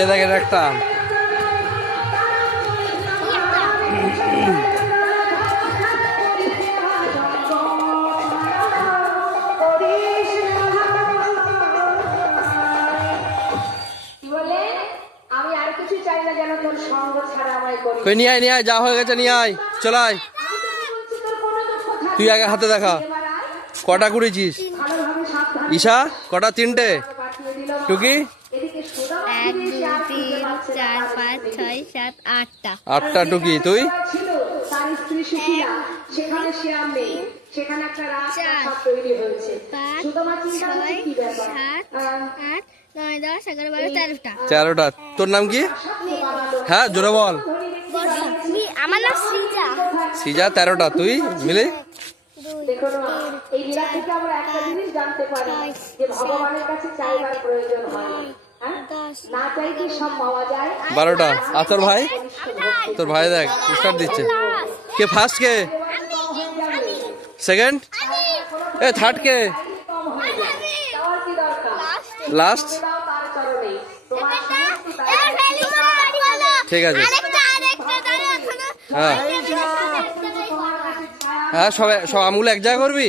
এ দেখ এটা একটা কই নিয়ে আয় যা হয়ে গেছে নিয়ে আয় চলে আয়। তুই আগে হাতে দেখা কটা করেছিস ঈশা? কটা? 3টে। টুকি? 1 2 3 4 5 6 7 8টা। 8টা টুকি। তুই? 13টা। তোর নাম কি? হ্যাঁ জোরে বল। আমার নাম সৃজা। সৃজা। 13টা। তুই মিলে? এই লীলা থেকে আমরা একটা জিনিস জানতে পারি যে ভগবানের কাছে চাইবার প্রয়োজন হয় না, চাইতে সব পাওয়া যায়। 12টা। আর তোর ভাই? তোর ভাই দেখ স্টার্ট দিচ্ছে। কে ফার্স্ট? কে সেকেন্ড? এ থার্ড? কে লাস্ট? ঠিক আছে। হ্যাঁ হ্যাঁ সব আমগুলো এক জায়গায় করবি?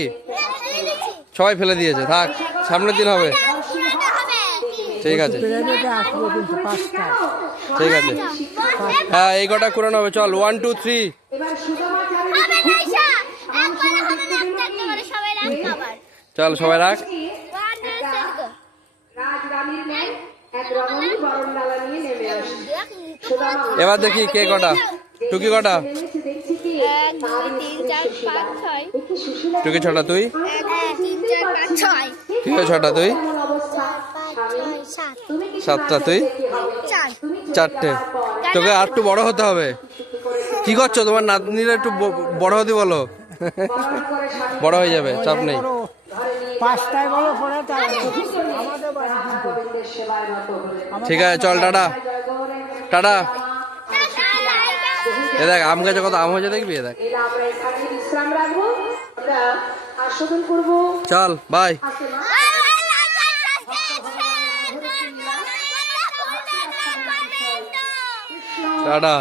সবাই ফেলে দিয়েছে, থাক সামনের দিন হবে। ঠিক আছে ঠিক আছে। হ্যাঁ এই কটা করে হবে। চল 1 2 3। চল সবাই রাখ। এবার দেখি কে কটা। টুকি কটা? 1 2 3 4 5 6। টুকি 6টা। তুই? 1 2 3 4 5 6। তুই 6টা। তুই? 7টা। তুই? 4টে। তোকে আর একটু বড় হতে হবে। কি করছো? তোমার নাতনিরা একটু বড় হতে বলো। বড় হয়ে যাবে, চাপ নেই। 5টায় বলো পরে। ঠিক আছে চল টাটা টাটা। এ দেখ আম গাছে কত আম হয়েছে দেখবি? এ দেখ। চল বাই। টাটা।